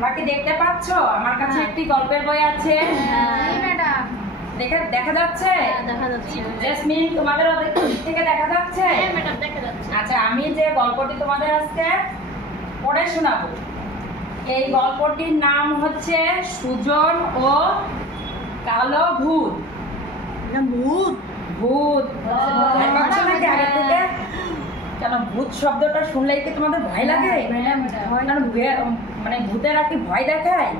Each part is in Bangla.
তোমরা কি দেখতে পাচ্ছ আমার কাছে একটি গল্পের বই আছে? ম্যাডাম দেখা যাচ্ছে? দেখা যাচ্ছে। জেসমিন তোমাদের ওদিক থেকে দেখা যাচ্ছে? হ্যাঁ ম্যাডাম দেখা যাচ্ছে। আচ্ছা, আমি যে গল্পটি তোমাদের আজকে পড়ে শোনাবো, এই গল্পটির নাম হচ্ছে সুজন ও কালো ভূত। ভূত ভূত ভয় পাচ্ছ নাকি আগে থেকে? কেন ভূত শব্দটা শুনলেই কি তোমাদের ভয় লাগে? কারণ মানে ভূতেরা কি ভয় দেখায়?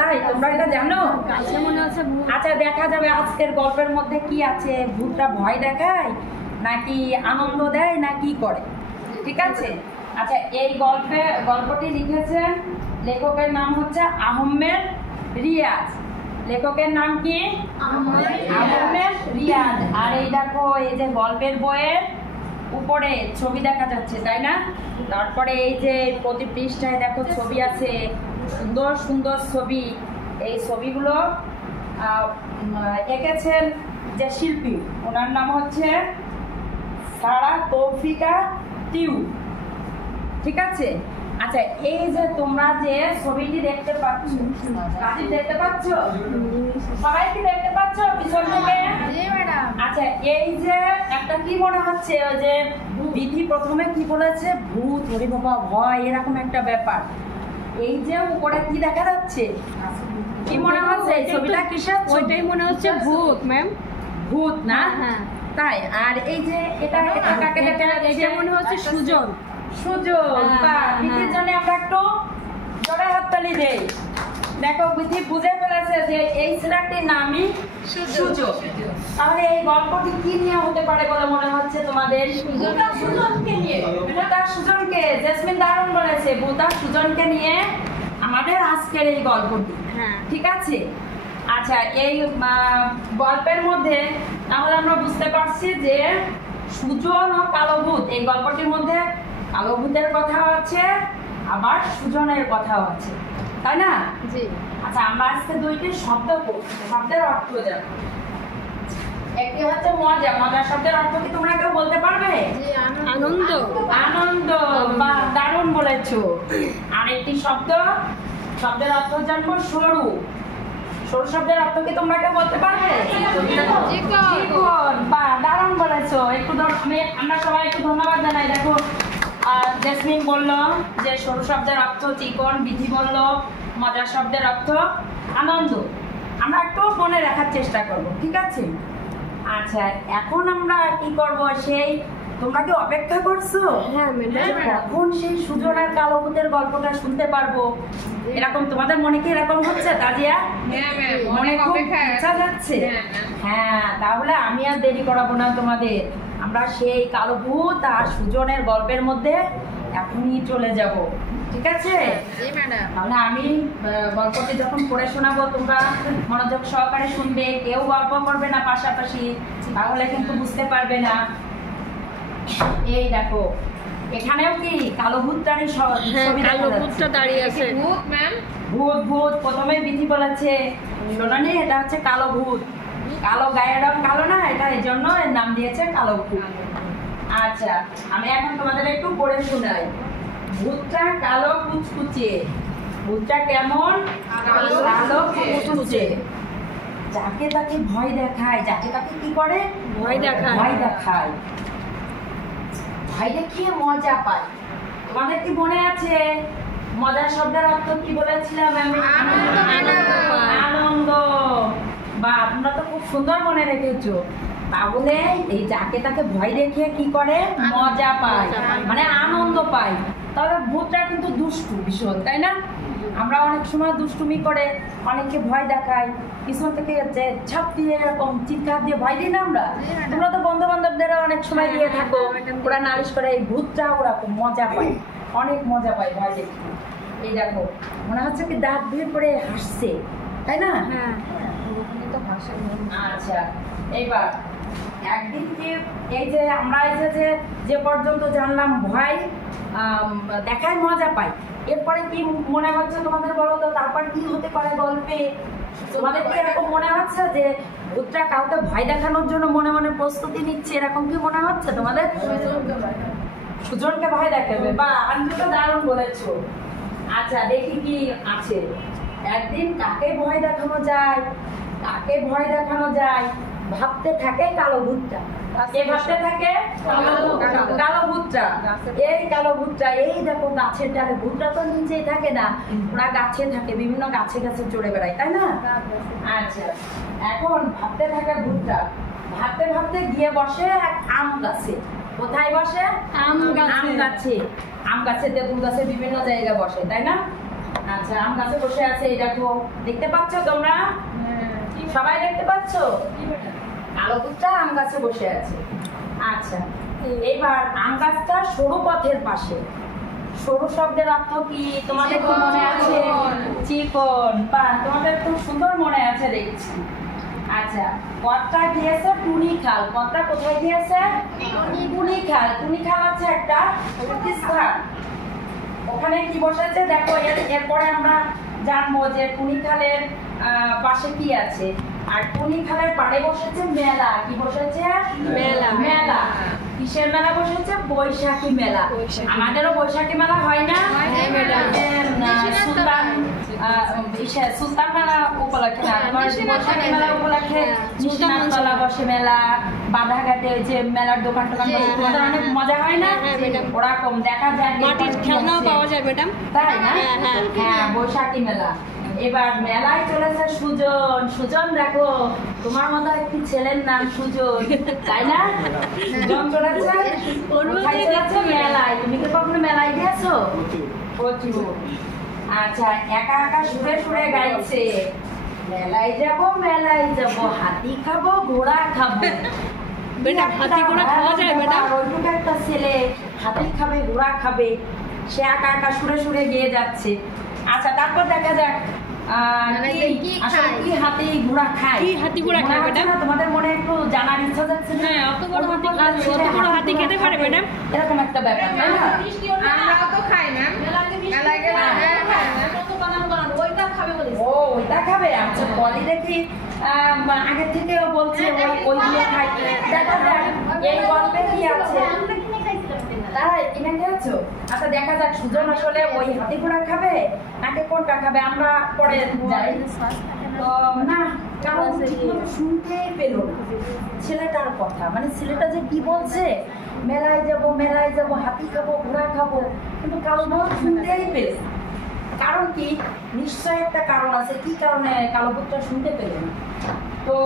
তাই তোমরা এটা জানো? মনে হচ্ছে ভূত। আচ্ছা, দেখা যাবে আজকের গল্পের মধ্যে কি আছে। ভূতরা ভয় দেখায় নাকি আনন্দ দেয় না কি করে, ঠিক আছে? আচ্ছা, এই গল্পটি লিখেছেন, লেখকের নাম হচ্ছে আহমেদ রিয়াজ। লেখকের নাম কি? আহমেদ রিয়াজ। আর এই দেখো, এই যে গল্পের বইয়ের উপরে ছবি দেখা যাচ্ছে, তাই না? তারপরে এই যে প্রতি পৃষ্ঠায় দেখো ছবি আছে, সুন্দর সুন্দর ছবি। এই ছবিগুলো এঁকেছেন যে শিল্পী, ওনার নাম হচ্ছে সারা তৌফিকা টিউ, ঠিক আছে? আচ্ছা, এই যে তোমরা যে ছবিটি দেখতে পাচ্ছ, দেখতে পাচ্ছ? সবাই কি দেখতে পাচ্ছ পিছন থেকে? আচ্ছা, এই যে একটা কি মনে হচ্ছে, ওই যে বিধি প্রথমে কি বলেছে, ভূত, হরি বাবা, ভয়, এরকম একটা ব্যাপার। এই যে উপরে কি দেখা যাচ্ছে, কি মনে হচ্ছে এই ছবিটা কিসের? ওইটাই মনে হচ্ছে ভূত ম্যাম। ভূত না? হ্যাঁ। তাই? আর এই যে এটা কাকে দেখা যাচ্ছে? এটা মনে হচ্ছে সুজন। সুজন। বাহ, বিধির জন্য আমরা একটু জোরে হাততালি দেই। দেখো, বিধি বুঝে ফেলেছে যে এই ছেলেটির নামই সুজন। তাহলে এই গল্পটি কি নিয়ে হতে পারে বলে মনে হচ্ছে তোমাদের? সুজনকে নিয়ে। ভূতা সুজনকে, জেসমিন দারুণ বলেছে, ভূতা সুজনকে নিয়ে আমাদের আজকের এই গল্পটি, ঠিক আছে? আচ্ছা, এই গল্পের মধ্যে তাহলে আমরা বুঝতে পারছি যে সুজন ও কালো ভূত, এই গল্পটির মধ্যে কালো ভূতের কথাও আছে, আবার সুজনের কথাও আছে, তাই না? জি। আচ্ছা, আমরা আজকে দুইটি শব্দ পড়ছি, শব্দের অর্থ জানবো। একটি হচ্ছে মজা। মজা শব্দের অর্থ কি তোমরা কেউ বলতে পারবে? আনন্দ। আনন্দ। বাহ, দারুণ বলেছো। আর একটি শব্দের অর্থ জানবো সরু। সরু শব্দের অর্থ কি তোমরা কেউ বলতে পারবে? চিকন। বাহ, দারুণ বলেছো। আমরা সবাই একটু ধন্যবাদ জানাই। দেখো, জেসমিন বললো যে সরু শব্দের অর্থ চিকন, বিধি বললো মজা শব্দের অর্থ আনন্দ। আমরা একটু মনে রাখার চেষ্টা করব, ঠিক আছে? আচ্ছা, এখন আমরা কি করব, সেই তোমরা কি অপেক্ষা করছো? হ্যাঁ ম্যাডাম। কখন সেই সুজন আর কালো ভূতের গল্পটা শুনতে পারবো, এরকম তোমাদের মনে কি এরকম হচ্ছে তাজিয়া? মনে খুব ইচ্ছা যাচ্ছে। হ্যাঁ, তাহলে আমি আর দেরি করাবো না তোমাদের। আমরা সেই কালো ভূত আর সুজনের গল্পের মধ্যে এখনই চলে যাব, ঠিক আছে? তাহলে আমি গল্পটি যখন পড়ে শোনাবো, তোমরা মনোযোগ সহকারে শুনবে, কেউ গল্প করবে না পাশাপাশি, তাহলে কিন্তু বুঝতে পারবে না। এই দেখো, এখানেও কি কালো ভূতটারই ছবি কালো ভূতটা দাঁড়িয়ে আছে। ভূত ম্যাম, ভূত ভূত প্রথমে বিধি বলেছে, শোনানি? এটা হচ্ছে কালো ভূত। কালো, গায়ের রং কালো না, এটা এই জন্য এর নাম দিয়েছে কালো ভূত। আচ্ছা, আমি এখন তোমাদের একটু পড়ে শোনাই। ভূতটা কালো কুচকুচে। ভূতটা কেমন? কালো কুচকুচে। যাকে তাকে ভয় দেখায়। যাকে তাকে কি করে? ভয় দেখায়। ভয় দেখায়। ভয় দেখিয়ে মজা পায়। তোমাদের কি মনে আছে মজার শব্দের অর্থ কি বলেছিলাম আমি? আনন্দ। বা তোমরা তো খুব সুন্দর মনে রেখেছো। তাহলে এই যাকে তাকে ভয় দেখিয়ে কি করে? মজা পায়, মানে আনন্দ পায়। তাহলে ভূতটা কিন্তু দুষ্টু ভীষণ, তাই না? আমরা অনেক সময় দুষ্টুমি করে অনেককে ভয় দেখাই, পিছন থেকে যে ছাপ দিয়ে এরকম চিৎকার দিয়ে ভয় দিই না আমরা? তোমরা তো বন্ধু বান্ধবদের অনেক সময় দিয়ে থাকো, ওরা নালিশ করে। এই ভূতটা ওরা খুব মজা পায়, অনেক মজা পায় ভয় দেখে। এই দেখো, মনে হচ্ছে কি দাঁত বের করে হাসছে, তাই না? হ্যাঁ। আচ্ছা, এইবার একদিন কি এই যে আমরা এই যে পর্যন্ত জানলাম ভয় দেখায় মজা পাই, এরপরে কি মনে হচ্ছে তোমাদের বলো তো? তারপর কি হতে পারে গল্পে? তোমাদের কি এরকম মনে হচ্ছে যে ভূতটা কাউকে ভয় দেখানোর জন্য মনে মনে প্রস্তুতি নিচ্ছে, এরকম কি মনে হচ্ছে তোমাদের? সুজনকে ভয় দেখাবে। বা আমি তো দারুণ বলেছো। আচ্ছা দেখি কি আছে। একদিন কাকে ভয় দেখানো যায়, কাকে ভয় দেখানো যায়, ভাবতে থাকে কালো ভূতটা। কে ভাবতে থাকে? কালো ভূতটা। এই কালো ভূতটা, এই দেখো গাছের ডালে, ভূতটা তো নিচেই থাকে না, ওরা গাছে থাকে, বিভিন্ন গাছে গাছে চড়ে বেড়ায়, তাই না? আচ্ছা, এখন ভাবতে থাকে ভূতটা, ভাবতে ভাবতে গিয়ে বসে এক আম গাছে। কোথায় বসে? আম গাছে। আম গাছে, তেঁতুল গাছে, বিভিন্ন জায়গায় বসে, তাই না? আচ্ছা, আম গাছে বসে আছে। এই দেখো, দেখতে পাচ্ছ তোমরা? সবাই দেখতে পাচ্ছ? কালো ভূতটা আম গাছে বসে আছে। আচ্ছা, এবার আম গাছটা সরু পথের পাশে। সরু শব্দের অর্থ কি তোমাদের কি মনে আছে? চিকন। বা তোমাদের খুব সুন্দর মনে আছে দেখছি। আচ্ছা, পথটা গিয়েছে টুনি খাল। পথটা কোথায় গিয়েছে? টুনি খাল। টুনি খাল আছে একটা স্থান, ওখানে কি বসেছে দেখো। এরপরে আমরা জানবো যে টুনি খালের পাশে কি আছে। আর টুনি খালের পাড়ে বসেছে মেলা। কি বসেছে? মেলা। মেলা কিসের মেলা বসেছে? বৈশাখী মেলা। আমাদেরও বৈশাখী মেলা হয় না? সুলতান মেলা উপলক্ষে না, বৈশাখী মেলা উপলক্ষে তলা বসে মেলা, বাধাঘাটে যে মেলার দোকান টোকান বসে, তোমাদের অনেক মজা হয় না? ওরকম দেখা যায়, মাটির খেলনাও পাওয়া যায় ম্যাডাম, তাই না? হ্যাঁ, বৈশাখী মেলা। এবার মেলায় চলেছে সুজন। সুজন দেখো, তোমার মতো একটি ছেলের নাম সুজন, তাই না? সুজন চলেছে মেলায়। তুমি কি কখনো মেলায় গিয়েছো? প্রচুর। আচ্ছা, একা একা সুরে সুরে গাইছে, মেলায় যাব মেলায় যাব, হাতি খাবো ঘোড়া খাবো। ম্যাডাম হাতি ঘোড়া খাওয়া যায় ম্যাডাম? ওইটুকু একটা ছেলে হাতি খাবে ঘোড়া খাবে, সে একা একা সুরে সুরে গিয়ে যাচ্ছে। আচ্ছা, তারপর দেখা যাক কি হাতি ঘোড়া খায়। কি হাতি ঘোড়া খায় ম্যাডাম? তোমাদের মনে একটু জানার ইচ্ছা যাচ্ছে? হ্যাঁ, অত বড় হাতি খেতে পারে ম্যাডাম? এরকম একটা ব্যাপার, তাই না? আমরাও তো খাই ম্যাম, মেলায় গেলে ও ওইটা খাবে। আচ্ছা, বলি দেখি, আগে থেকে বলছে ওইগুলো খাই। দেখা যাক এই গল্পে কি আছে। তাই কিনে খেয়েছো? আচ্ছা, দেখা যাক সুজন আসলে ওই হাতি ঘোড়া খাবে নাকি কোনটা খাবে, আমরা পরে যাই। তো না, কারণ শুনতেই পেল না ছেলেটার কথা। মানে ছেলেটা যে কি বলছে, মেলায় যাব মেলায় যাব, হাতি খাবো ঘোড়া খাবো, কিন্তু কালো ভূত শুনতেই পেল। কারণ কি? নিশ্চয় একটা কারণ আছে। কি কারণে কালো ভূতটা শুনতে পেল না? তো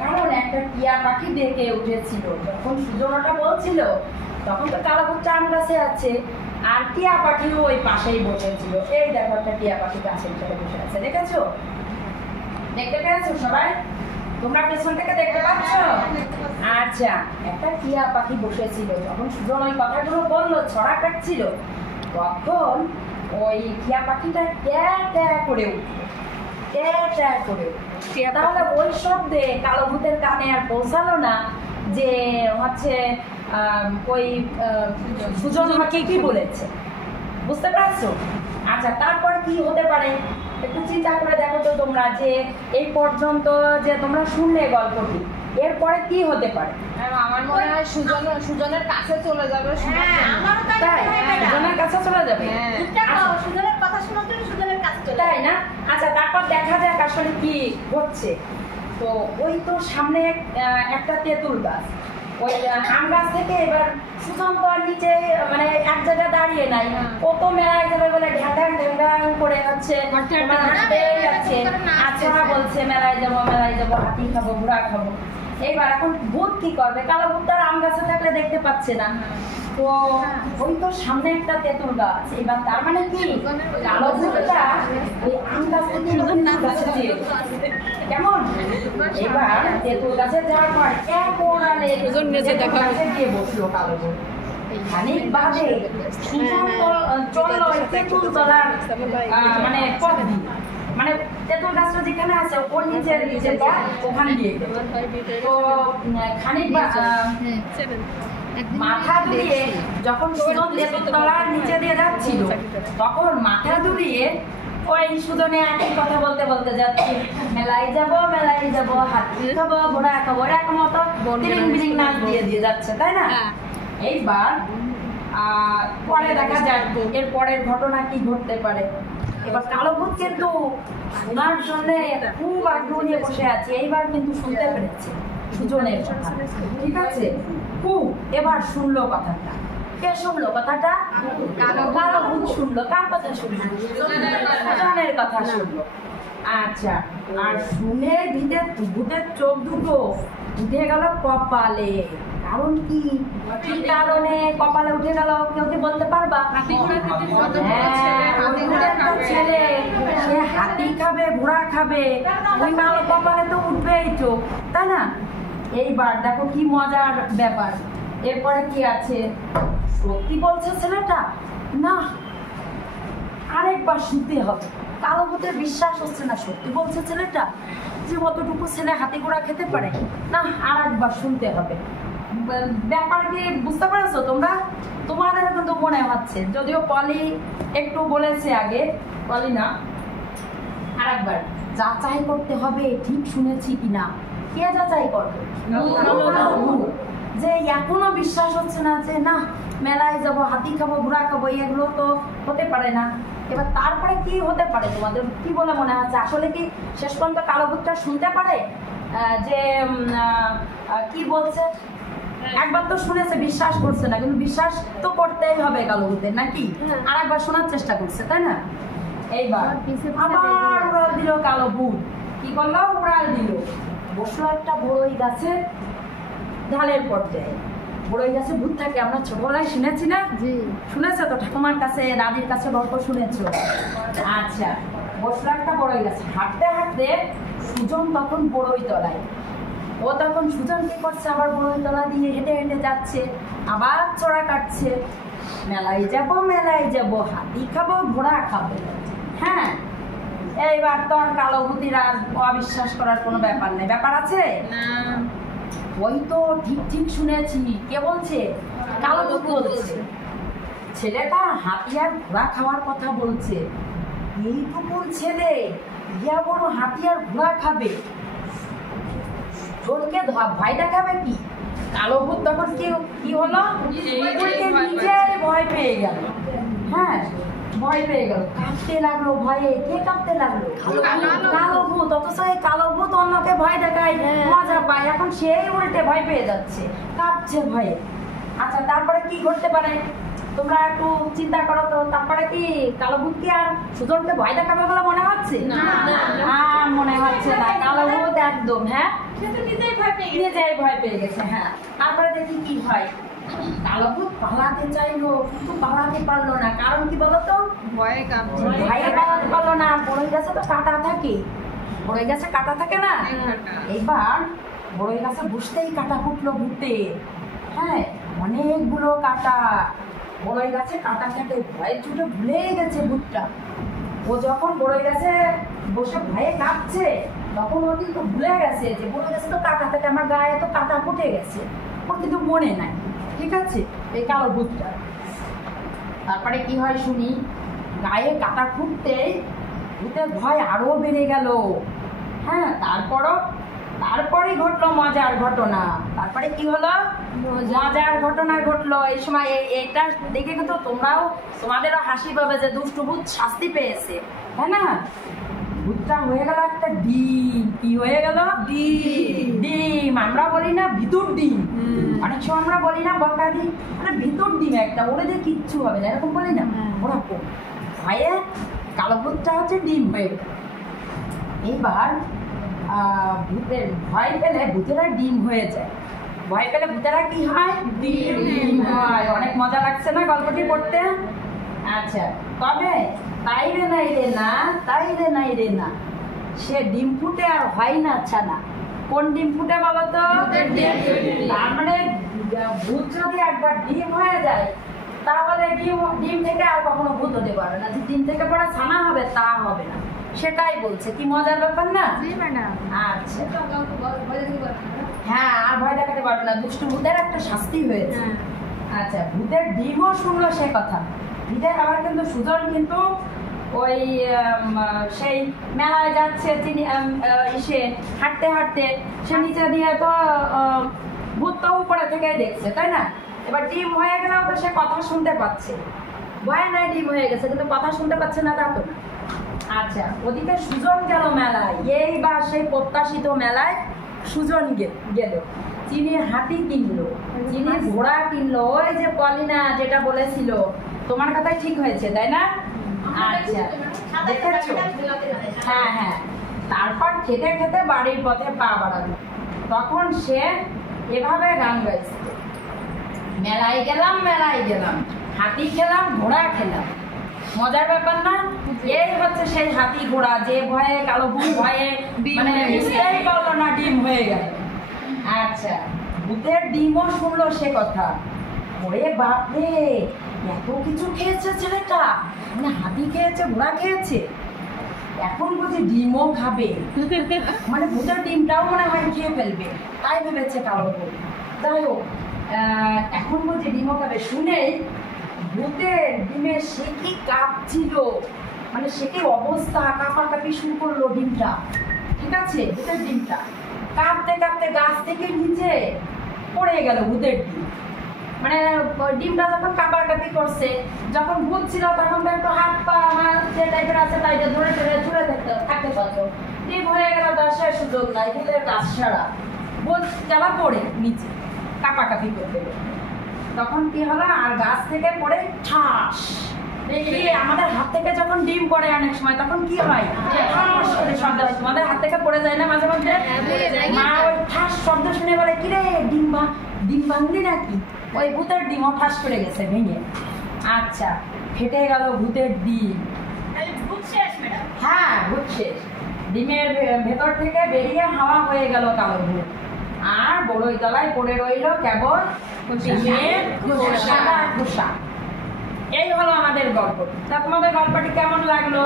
কারণ একটা টিয়া পাখি ডেকে উঠেছিল। যখন সুজনটা বলছিল তখন তো কালো ভূতটা আম গাছে আছে, আর টিয়া পাখিও ওই পাশেই বসেছিল। এই দেখো, একটা টিয়া পাখি গাছের ভিতরে বসে আছে, দেখেছো? দেখতে পেয়েছো সবাই? তোমরা পেছন থেকে দেখতে পাচ্ছ? আচ্ছা, একটা টিয়া পাখি বসেছিল। যখন সুজন ওই কথাগুলো বললো, ছড়া কাটছিল, তখন ওই টিয়া পাখিটা ট্যা ট্যা করে উঠলো, ট্যা ট্যা করে উঠলো। তাহলে ওই শব্দে কালো ভূতের কানে আর পৌঁছালো না যে হচ্ছে ওই সুজন কি বলেছে। বুঝতে পারছো? আচ্ছা, তারপরে কি হতে পারে একটু চিন্তা করে দেখো তো তোমরা, যে এই পর্যন্ত যে তোমরা শুনলে গল্পটি, এরপরে কি হতে পারে? আমার মনে হয় সুজনের কাছে চলে যাবে। তাই সুজনের কাছে চলে যাবে, তাই না? আচ্ছা, তারপর দেখা যাক আসলে কি ঘটছে। তো ওই তো সামনে একটা তেঁতুল গাছ, ওই আম গাছ থেকে এবার সুজন তো আর নিচে মানে এক জায়গায় দাঁড়িয়ে নাই, ও তো মেলায় যাবে বলে ঢ্যাং ঢ্যাং করে হচ্ছে যাচ্ছে। আচ্ছা, বলছে মেলায় যাবো মেলায় যাবো, হাতি খাবো ঘোড়া খাবো। এইবার এখন ভূত কি করবে? কালো ভূত তার আম গাছে থাকলে দেখতে পাচ্ছে না। তো ওই তো সামনে একটা তেঁতুল গাছ। এবার তার মানে কি কালো ভূতটা ওই আম গাছ থেকে গাছে যেয়ে কেমন? এবার তেঁতুল গাছে যাওয়ার পর এক ওড়ালে গাছে গিয়ে বসলো কালো ভূত। খানিক বাদে চললো তেঁতুল তলার মানে পথ দিয়ে, মানে তেঁতুল গাছটা যেখানে আছে ওর নিচের ওখানে দিয়ে গেল। তো খানিক মাথা দুলিয়ে যখন সুজন তেঁতুল তলার নিচে দিয়ে যাচ্ছিল, তখন মাথা দুলিয়ে ওই সুজনে একই কথা বলতে বলতে যাচ্ছে, মেলায় যাব মেলায় যাব, হাতি খাবো ঘোড়া খাবো, এরকম মতো বিলিং বিলিং নাচ দিয়ে দিয়ে যাচ্ছে, তাই না? এইবার পরে দেখা যাক এর পরের ঘটনা কি ঘটতে পারে। এবার কালো ভূত কিন্তু শোনার জন্য খুব আগ্রহ নিয়ে বসে আছে, এইবার কিন্তু শুনতে পেরেছে সুজনের কথা, ঠিক আছে? খুব এবার শুনলো কথাটা। কে শুনলো কথাটা? কালো ভূত শুনলো। কার কথা শুনলো? সুজনের কথা শুনলো। আচ্ছা, আর শুনে ভূতের চোখ দুটো উঠে গেল কপালে। কারণ কি কি কারণে কপালে উঠে গেল কেউ কি বলতে পারবা? ছেলে সে হাতি খাবে ঘোড়া খাবে, ওই কালো কপালে তো উঠবেই চোখ, তাই না? এইবার দেখো কি মজার ব্যাপার। এরপরে কি আছে? সত্যি বলছে ছেলেটা না, আরেকবার শুনতে হবে। কালো ভূতের বিশ্বাস হচ্ছে না সত্যি বলছে ছেলেটা, যে অতটুকু ছেলে হাতি ঘোড়া খেতে পারে না, আর একবার শুনতে হবে। ব্যাপার কি বুঝতে পেরেছো তোমরা? তোমাদের কিন্তু মনে হচ্ছে, যদিও পলি একটু বলেছে আগে, পলি না, আর একবার যাচাই করতে হবে ঠিক শুনেছি কিনা। কে যাচাই করবে? যে এখনো বিশ্বাস হচ্ছে না যে না মেলায় যাবো, হাতি খাবো, ঘোড়া খাবো, এগুলো তো হতে পারে না। এবার তারপরে কি হতে পারে তোমাদের কি বলে মনে হচ্ছে? আসলে কি শেষ পর্যন্ত কালো ভূতটা শুনতে পারে যে কি বলছে? একবার তো শুনেছে, বিশ্বাস করছে না, কিন্তু বিশ্বাস তো করতেই হবে কালো ভূতের, নাকি? আর একবার শোনার চেষ্টা করছে, তাই না? এইবার আবার উড়াল দিল কালো ভূত। কি করলো? উড়াল দিল। বসলো একটা বড়ই গাছে ঢালের পর্যায়ে। বড়ই গাছে ভূত থাকে, আমরা ছোটবেলায় শুনেছি না? শুনেছো তো? ঠাকুমার কাছে, দাদির কাছে গল্প শুনেছো। আচ্ছা, বসলো একটা বড়ই গাছে। হাঁটতে হাঁটতে সুজন তখন বড়ই তলায়। ও তখন সুজন কি করছে? আবার বড়ই তলা দিয়ে হেঁটে হেঁটে যাচ্ছে, আবার চড়া কাটছে। মেলায় যাব, হাতি খাবো, ঘোড়া খাবো। হ্যাঁ, এইবার তো আর কালো ভূতির আর অবিশ্বাস করার কোনো ব্যাপার নেই। ব্যাপার আছে না? ওই তো ঠিক শুনেছি। কে বলছে? কালো ভূত বলছে। ছেলেটা হাতি আর ঘোড়া খাওয়ার কথা বলছে। এইটুকু ছেলে ইয়া বড় হাতি আর ঘোড়া খাবে, ঠোঁটকে ভয় দেখাবে কি? কালো ভূত তখন কি হলো? নিজেই ভয় পেয়ে গেল। হ্যাঁ, ভয় পেয়ে গেল, কাঁপতে লাগলো ভয়ে। কে কাঁপতে লাগলো? কালো ভূত। অথচ এই কালো ভূত অন্যকে ভয় দেখায়, মজা পায়, এখন সেই উল্টে ভয় পেয়ে যাচ্ছে, কাঁপছে ভয়ে। আচ্ছা, তারপরে কি ঘটতে পারে তোমরা একটু চিন্তা করো তো। তারপরে কি কালো ভূত কি আর সুজনকে ভয় দেখাবে বলে মনে হচ্ছে? আর মনে হচ্ছে না। কালো ভূত একদম, হ্যাঁ, নিজেই ভয় পেয়ে গেছে। হ্যাঁ, তারপরে দেখি কি হয়। কালো ভূত পালাতে চাইলো, কিন্তু পালাতে পারলো না। কারণ কি বলতো? ভয়ে পালাতে পারলো না। বড়ই গাছে তো কাঁটা থাকে, বড়ই গাছে কাঁটা থাকে না? এইবার বড়ই গাছে বসতেই কাঁটা ফুটলো ভূতে। হ্যাঁ, অনেকগুলো কাঁটা। বড়ই গাছে কাঁটা থাকে, ভয়ে ছুটে ভুলে গেছে ভূতটা। ও যখন বড়ই গাছে বসে ভয়ে কাঁপছে, তখন ও কিন্তু ভুলে গেছে যে বড়ই গাছে তো কাঁটা থাকে, আমার গায়ে তো কাঁটা ফুটে গেছে। ওর কিন্তু মনে নাই, ঠিক আছে? এই কালো ভূতটা। তারপরে কি হয় শুনি। গায়ে কাঁটা ফুটতেই ভূতের ভয় আরো বেড়ে গেল। হ্যাঁ, তারপরে ঘটলো মজার ঘটনা। তারপরে কি হলো? মজার ঘটনা ঘটলো। এই সময় এইটা দেখে কিন্তু তোমাদেরও হাসি পাবে যে দুষ্টু ভূত শাস্তি পেয়েছে, তাই না? ভূতটা হয়ে গেল একটা ডিম। কি হয়ে গেল? ডিম। আমরা বলি না ভিতর ডিম, অনেক সময় আমরা বলি না বকা ডিম, মানে ভিতর ডিম একটা, ওরে দিয়ে কিচ্ছু হবে না, এরকম বলি না? ওরা ভয়ে কালো ভূতটা হচ্ছে ডিম হয়ে গেল। এইবার ভূতের ভয় পেলে ভূতেরা ডিম হয়ে যায়। ভয় পেলে ভূতেরা কি হয়? ডিম হয়। অনেক মজা লাগছে না গল্পটি পড়তে? আচ্ছা, তবে তাই রে না, সে ডিম ফুটে আর হয় না ছানা। কোন ডিম ফুটে বলো তো? তার মানে ভূত যদি একবার ডিম হয়ে যায়, তাহলে ডিম থেকে আর কখনো ভূত হতে পারবে না। যে ডিম থেকে পড়া ছানা হবে তা হবে না। সেটাই বলছে। কি মজার ব্যাপার না? আচ্ছা, হ্যাঁ, আর ভয় দেখাতে পারবে না। দুষ্টু ভূতের একটা শাস্তি হয়েছে। আচ্ছা, ভূতের ডিমও শুনলো সে কথা। ভূতের আবার কিন্তু সুজন কিন্তু ওই সেই মেলায় যাচ্ছে, হাঁটতে হাঁটতে সে নিচে দিয়ে তো ভূত তো উপরে থেকেই দেখছে, তাই না? এবার ডিম হয়ে গেলেও তো সে কথা শুনতে পাচ্ছে, ভয় নাই ডিম হয়ে গেছে কিন্তু কথা শুনতে পাচ্ছে না তা তো না। আচ্ছা, ওদিকে সুজন গেল মেলায়, এইবার সেই প্রত্যাশিত মেলায় সুজন গেল, চিনির হাতি কিনলো, চিনির ঘোড়া কিনলো, ওই যে পলিনা যেটা বলেছিল তোমার কথাই ঠিক হয়েছে তাই না? আচ্ছা দেখেছো? হ্যাঁ হ্যাঁ। তারপর খেতে খেতে বাড়ির পথে পা বাড়ালো, তখন সে এভাবে গান গাইছে, মেলায় গেলাম মেলায় গেলাম, হাতি খেলাম ঘোড়া খেলাম। মজার ব্যাপার না? এই হচ্ছে সেই হাতি ঘোড়া যে ভয়ে কালো ভূত ভয়ে মানে বুঝতেই পারলো না ডিম হয়ে গেল। আচ্ছা, ভূতের ডিমও শুনলো সে কথা, ওরে বাপরে এত কিছু খেয়েছে ছেলেটা, মানে হাতি খেয়েছে ঘোড়া খেয়েছে, এখন বুঝি ডিমও খাবে, মানে ভূতের ডিমটাও মনে হয় খেয়ে ফেলবে, তাই ভেবেছে কালো ভূত। যাই হোক, এখন বুঝি ডিমও খাবে। শুনেই ভূতের ডিমে সে কি কাঁপছিল, মানে সে কি অবস্থা, কাঁপাকাঁপি শুরু করলো ডিমটা, ঠিক আছে? ভূতের ডিমটা কাঁপতে কাঁপতে গাছ থেকে নিচে পড়ে গেল ভূতের ডিম। মানে ডিমটা যখন কাঁপাকাঁপি করছে, যখন ভূত ছিল তখন তো একটু হাত পা আমার যে টাইপের আছে তাই ধরে ধরে চুড়ে থাকতে পারতো, ডিম হয়ে গেল তার সে সুযোগ নাই, ভূতের কাজ সারা, ভূত গেলা পড়ে নিচে কাঁপাকাঁপি করতে। তখন কি হলো, আর গাছ থেকে পড়ে ঠাস, দেখি আমাদের হাত থেকে যখন ডিম পড়ে অনেক সময় তখন কি হয়, ঠাস করে শব্দ হয়, তোমাদের হাত থেকে পড়ে যায় না মাঝে মধ্যে? মা ওই ঠাস শব্দ শুনে বলে কিরে ডিম ভাঙলি নাকি? ওই ভূতের ডিমও ঠাস করে গেছে ভেঙে। আচ্ছা, ফেটে গেল ভূতের ডিম। হ্যাঁ, ভূত শেষ, ডিমের ভেতর থেকে বেরিয়ে হাওয়া হয়ে গেল কালো ভূত, আর বড়ই তলায় পড়ে রইল কেবল ডিমের খোসা। এই হলো আমাদের গল্প। তা তোমাদের গল্পটি কেমন লাগলো?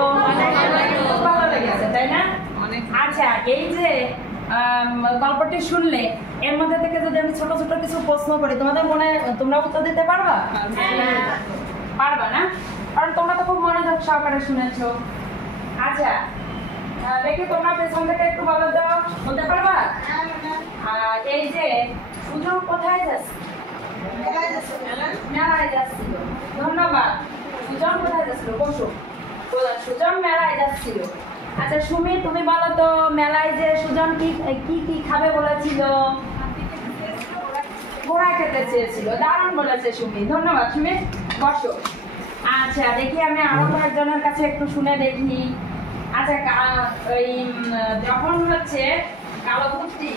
ভালো লেগেছে তাই না? আচ্ছা, এই যে গল্পটি শুনলে এর মধ্যে থেকে যদি আমি ছোট ছোট কিছু প্রশ্ন করি, তোমাদের মনে তোমরা উত্তর দিতে পারবা? পারবা না? কারণ তোমরা তো খুব মনোযোগ সহকারে শুনেছো। আচ্ছা, দেখি তোমরা পেছন থেকে একটু বলতে পারবা? এই যে সুজন কোথায় যাচ্ছে? মেলায় যাচ্ছিল। ধন্যবাদ। সুজন কোথায় যাচ্ছিল? বসো। সুজন মেলায় যাচ্ছিল। আচ্ছা সুমি, তুমি বলো তো মেলায় যে সুজন কি কি খাবে বলেছিল? ঘোড়া খেতে চেয়েছিল। দারুণ বলেছে সুমি, ধন্যবাদ সুমি। বসো। আচ্ছা দেখি আমি আরো কয়েকজনের কাছে একটু শুনে দেখি। আচ্ছা ওই যখন হচ্ছে কালো ভূতটি,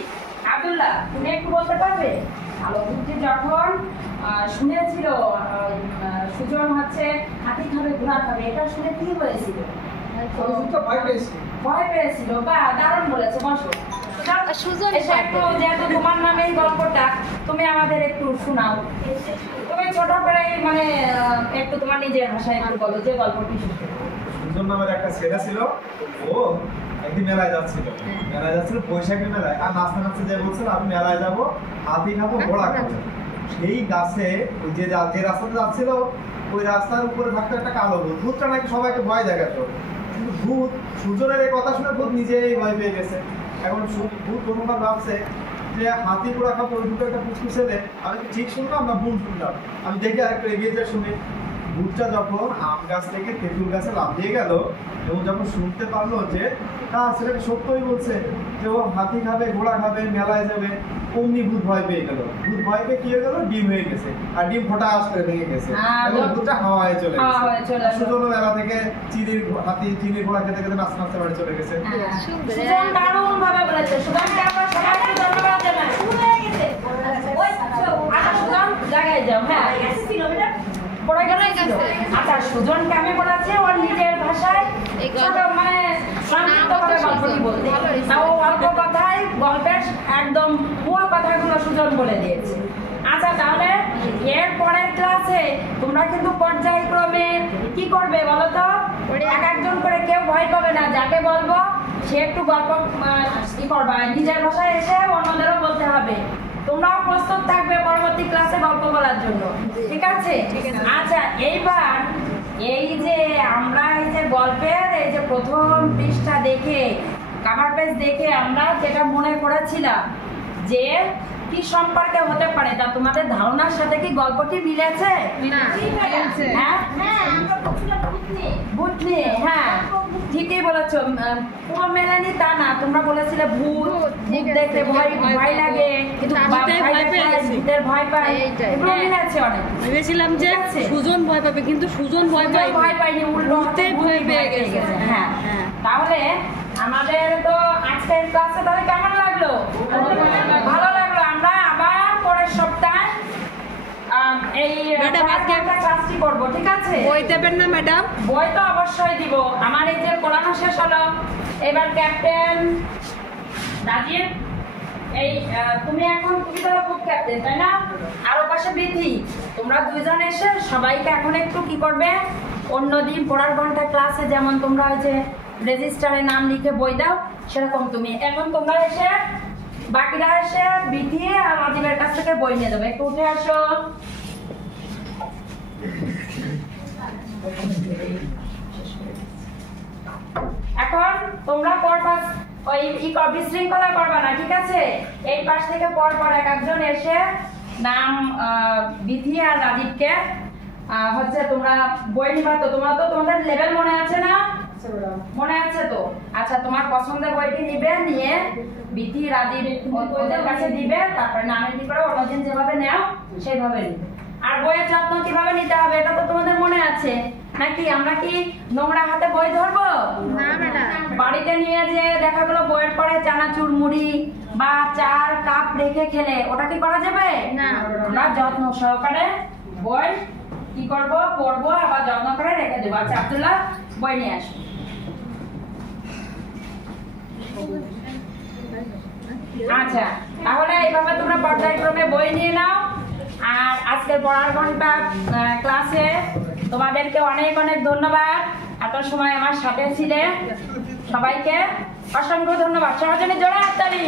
আব্দুল্লাহ তুমি একটু বলতে পারবে? কালো ভূতটি যখন শুনেছিল সুজন হচ্ছে হাতি খাবে ঘোড়া খাবে, এটা শুনে কি হয়েছিল? ভয় পেয়েছিল। বা দারুণ বলেছে। বসো। একটু যেহেতু তোমার নামে এই গল্পটা, তুমি আমাদের একটু শোনাও। তুমি ছোট করে মানে একটু তোমার নিজের ভাষায় একটু বলো যে গল্পটি শুনতে। সুজন নামের একটা ছেলে ছিল, ও একদিন মেলায় যাচ্ছিল বৈশাখী মেলায়, আর নাচতে নাচতে যে বলছিল আমি মেলায় যাবো, হাতি খাবো ঘোড়া খাবো। সেই গাছে ওই যে রাস্তাতে যাচ্ছিল ওই রাস্তার উপরে থাকতো একটা কালো ভূত। ভূতটা নাকি সবাইকে ভয় দেখাতো, কিন্তু ভূত সুজনের এই কথা শুনে ভূত নিজেই ভয় পেয়ে গেছে। এখন ভূত প্রথমবার ভাবছে যে হাতি ঘোড়া খাবো, ওই দুটো একটা পুচকু ছেলে, আমি কি ঠিক শুনলাম না ভুল শুনলাম? আমি দেখি আরেকটু এগিয়ে যে শুনি ভূতটা যখন আম গাছ থেকে তেঁতুল গাছে লাফিয়ে গেল এবং যখন শুনতে পারলো যে ছেলেটা সত্যই বলছে যে ও হাতি খাবে ঘোড়া খাবে মেলায় যাবে, অমনি ভূত ভয় পেয়ে গেল। ভূত ভয় পেয়ে কি হয়ে গেল, ডিম হয়ে গেছে, আর ডিম ফটাস করে ভেঙে গেছে এবং ভূতটা হাওয়ায় চলে গেছে। সুজন মেলা থেকে চিনির ঘোড়া খেতে খেতে নাচতে নাচতে বাড়ি চলে গেছে। সুজন দারুণ ভাবে বলেছে। সুজনকে আমরা সবাইকে ধন্যবাদ জানাই। সুজন জায়গায় যাও। হ্যাঁ পড়ে গেল। আচ্ছা সুজনকে আমি বলেছি ওর নিজের ভাষায় ছোট মানে সংক্ষিপ্তভাবে গল্পটি বলতে, ও অল্প কথায় গল্পের একদম মূল কথাগুলো সুজন বলে দিয়েছে। আচ্ছা তাহলে এর পরের ক্লাসে তোমরা কিন্তু পর্যায়ক্রমে কি করবে বলো তো? এক একজন করে, কেউ ভয় পাবে না, যাকে বলবো সে একটু গল্প কি করবা, নিজের ভাষায় এসে অন্যদেরও বলতে হবে। তোমরাও প্রস্তুত থাকবে পরবর্তী ক্লাসে গল্প বলার জন্য, ঠিক আছে? আচ্ছা এইবার এই যে আমরা এই যে গল্পের এই যে প্রথম পৃষ্ঠা দেখে, কভার পেজ দেখে আমরা যেটা মনে করেছিলাম যে কি সম্পর্কে হতে পারে, তা তোমাদের ধারণার সাথে কি গল্পটি মিলেছে? হ্যাঁ ভূত নিয়ে, হ্যাঁ ঠিকই বলেছো। পুরো মেলানি তা না, তোমরা বলেছিলে ভূত দেখতে ভয় লাগে, ভূতের ভয় পায়, এগুলো মিলেছে অনেক। ভেবেছিলাম যে সুজন ভয় পাবে, কিন্তু সুজন ভয় পাইনি, উল্টো ভয় পেয়ে গেছে। হ্যাঁ, তাহলে আমাদের তো আজকের ক্লাসে তাহলে কেমন লাগলো? ভালো লাগলো। আমরা আবার পরের সপ্তাহে এই ক্লাসটি করব, ঠিক আছে? বই দেবেন না ম্যাডাম? বই তো অবশ্যই দিব। আমার এই যে পড়ানো শেষ হলো, এবার ক্যাপ্টেন রাজীব, এই তুমি তো গ্রুপ ক্যাপ্টেন, তাই না? আর ওর পাশে বিধি, তোমরা দুইজন এসে সবাইকে এখন একটু কি করবে, অন্যদিন পড়ার ঘন্টা ক্লাসে যেমন তোমরা ওই যে রেজিস্টারে নাম লিখে বই দাও, সেরকম তুমি এখন তোমরা এসে বাকিরা এসে বিধি আর রাজীবের কাছ থেকে বই নিয়ে যাবে। একটু উঠে আসো। এখন তোমরা পরপর ওই বিশৃঙ্খলা করবা না, ঠিক আছে? এই পাশ থেকে পরপর এক একজন এসে নাম বিধি আর রাজীবকে হচ্ছে তোমরা বই নিবা। তো তোমাদের লেভেল মনে আছে না? মনে আছে তো? আচ্ছা, তোমার পছন্দের বইটি নিবে, নিয়ে বিধি রাজীব ওদের কাছে দিবে, তারপরে নামে কি করে অন্যদিন যেভাবে নেও সেইভাবে নিবে। আর বইয়ের যত্ন কিভাবে নিতে হবে এটা তো তোমাদের মনে আছে নাকি? আমরা কি নোংরা হাতে বই ধরবো? না ম্যাডাম। বাড়িতে নিয়ে যে দেখা গেলো বইয়ের পরে চানাচুর মুড়ি বা চার কাপ রেখে খেলে, ওটা কি করা যাবে না? আমরা যত্ন সহকারে বই কি করবো, পড়বো, আবার যত্ন করে রেখে দেবো। আচ্ছা আব্দুল্লাহ, বই নিয়ে আসো। আচ্ছা, তাহলে এইভাবে তোমরা পর্যায়ক্রমে বই নিয়ে নাও। আর আজকের পড়ার ঘন্টা ক্লাসে তোমাদেরকে অনেক অনেক ধন্যবাদ, এত সময় আমার সাথে ছিলে। সবাইকে অসংখ্য ধন্যবাদ। সবার জন্য জোরে হাততালি।